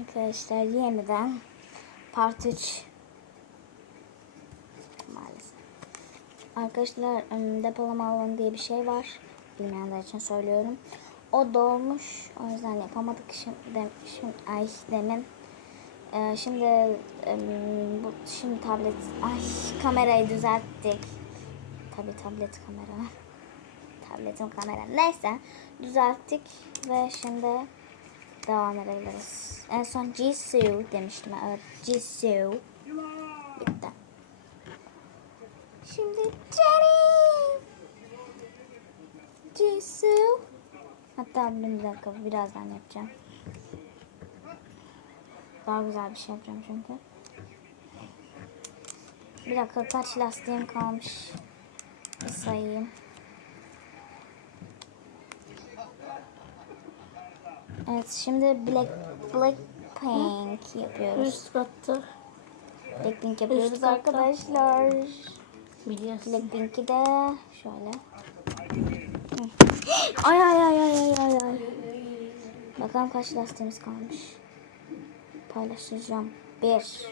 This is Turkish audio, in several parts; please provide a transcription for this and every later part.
Arkadaşlar yeniden part 3 maalesef. Arkadaşlar depolama alanı diye bir şey var. Bilmeyenler için söylüyorum. O dolmuş. O yüzden yapamadık şimdi, şimdi ay demin. Ee, şimdi bu şimdi tablet ay kamerayı düzelttik. Tabi tablet kamera. Tabletim kamera. Neyse düzelttik ve şimdi devam edebiliriz. En son Jisoo demiştim. Evet Jisoo. Bitti. Şimdi Jenny. Jisoo. Hatta bir dakika birazdan yapacağım. Daha güzel bir şey yapacağım çünkü. Bir dakika kaç lastiğim kalmış. Sayayım. Evet şimdi Black Blackpink yapıyoruz. Üst katta Blackpink yapıyoruz Üst katta. arkadaşlar. biliyorsun. Blackpink'i de şöyle. Ay ay ay ay ay ay ay. Bakalım kaç lastiğimiz kalmış. Paylaşacağım. 1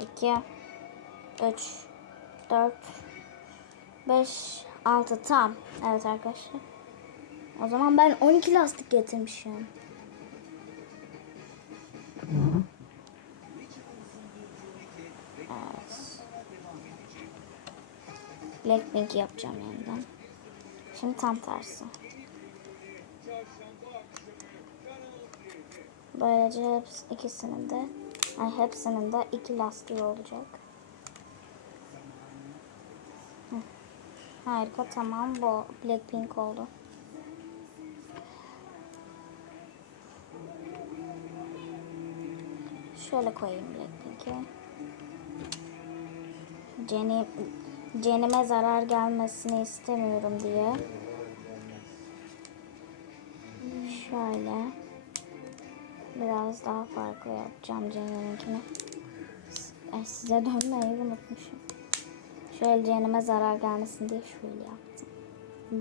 2 3 4 5 6 tam. Evet arkadaşlar. O zaman ben 12 lastik getirmişim. Evet. Blackpink yapacağım yeniden. Şimdi tam tersi. Böylece hepsi, ikisinin de ay hepsinin de iki lastiği olacak. Hı. Harika tamam bu Blackpink oldu. Şöyle koyayım Blackpink'i. Jenny, Jenny'me zarar gelmesini istemiyorum diye. Şöyle. Biraz daha farklı yapacağım Jenny'ninkini. Ay, size dönmeyi unutmuşum. Şöyle Jenny'me zarar gelmesin diye şöyle yaptım.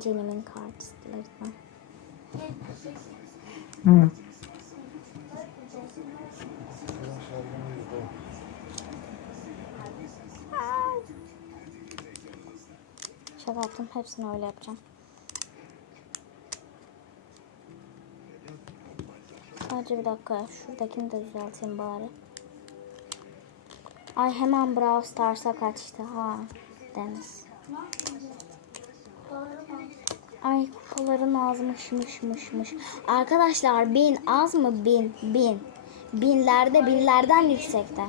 Jenny'min kartlarından. Şaka yaptım. Hepsini öyle yapacağım. Sadece bir dakika. Şuradakini de düzelteyim bari. Ay hemen Brawl Stars'a kaçtı. Ha Deniz. Ay kupaların az mış mış mış mış. Arkadaşlar bin az mı bin bin. Binlerde binlerden yüksekte.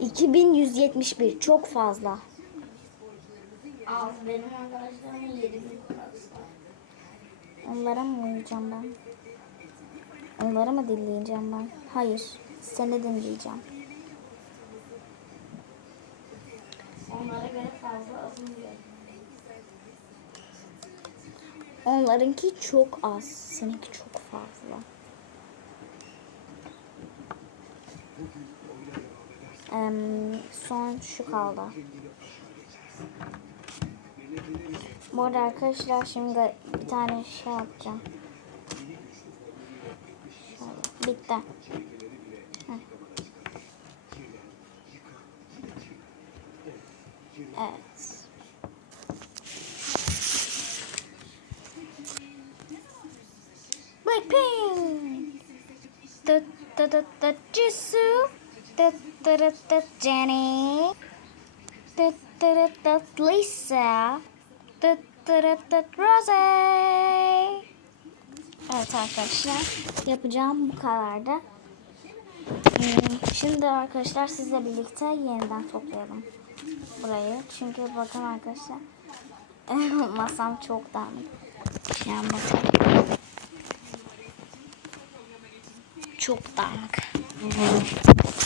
2171 çok fazla. Benim 7000 parası var. Onlara mı uyuyacağım ben? Onları mı dinleyeceğim ben? Hayır. Seni dinleyeceğim. Onlara göre fazla azım diyor. Onlarınki çok az. Seninki çok fazla. Em, son şu kaldı. Bu arada arkadaşlar şimdi bir tane şey yapacağım. Bitti. Heh. Evet. Blackpink. Da da da da Jisoo. Da da da da Jennie. Da da da da Lisa. Da Rose. Evet arkadaşlar yapacağım bu kadardı. Hmm, Şimdi arkadaşlar sizle birlikte yeniden toplayalım burayı. Çünkü bakın arkadaşlar masam çok dağınık. Yani bakın. Çok dağınık.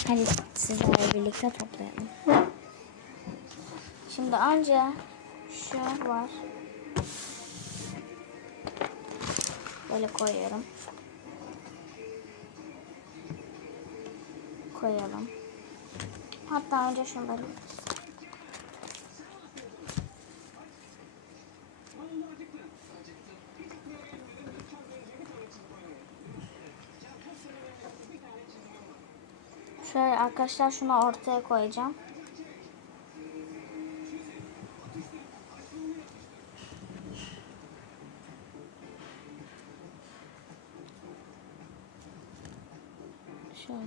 Hadi sizlerle birlikte toplayalım. Şimdi anca şu var. Böyle koyuyorum. Koyalım. Hatta önce şunları Şöyle arkadaşlar şunu ortaya koyacağım. Şöyle.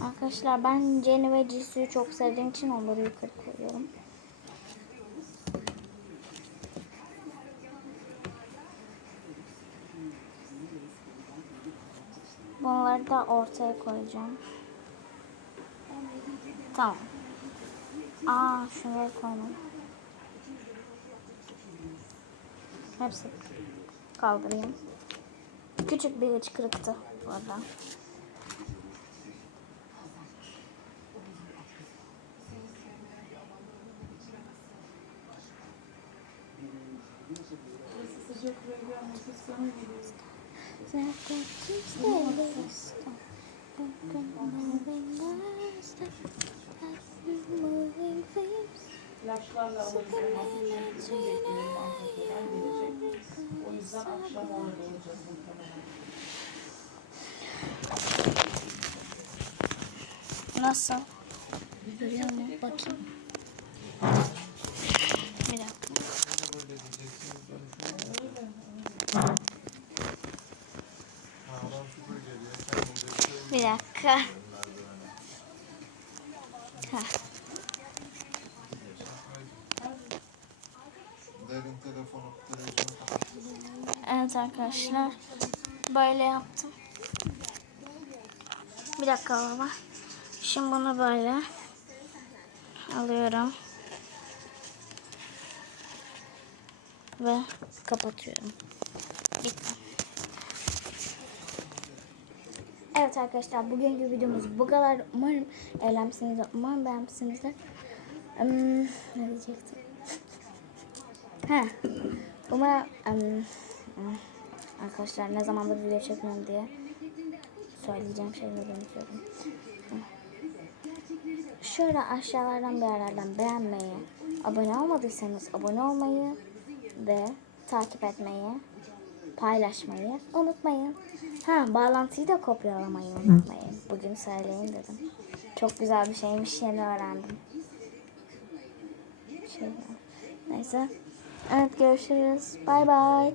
Arkadaşlar ben Jenny Jisoo'yu çok sevdiğim için onları yukarı koyuyorum. Bunları da ortaya koyacağım. Tamam. Aa şunları koymadım. Hepsi kaldırayım. Küçük bir hıçkırıktı bu arada. İlaçlarla alınacağım. Hafifletmesini bekliyorum. Antakya'dan gelecek. O yüzden akşam orada olacağız muhtemelen. Nasıl? Görüyor musun? Bakayım. Bir dakika. Bir dakika. Heh. Evet arkadaşlar. Böyle yaptım. Bir dakika baba. Şimdi bunu böyle alıyorum. Ve kapatıyorum. Bitti. Evet arkadaşlar bugünkü videomuz bu kadar. Umarım eğlenmişsinizdir. Umarım beğenmişsinizdir. Hmm, ne diyecektim? He. Umarım em, arkadaşlar ne zamandır video çekmiyorum diye söyleyeceğim şeyleri unutuyorum. Şöyle aşağılardan bir yerlerden beğenmeyi, abone olmadıysanız abone olmayı ve takip etmeyi, paylaşmayı unutmayın. Ha bağlantıyı da kopyalamayı unutmayın. Bugün söyleyeyim dedim. Çok güzel bir şeymiş yeni öğrendim. Şey, neyse. Evet görüşürüz. Bay bay.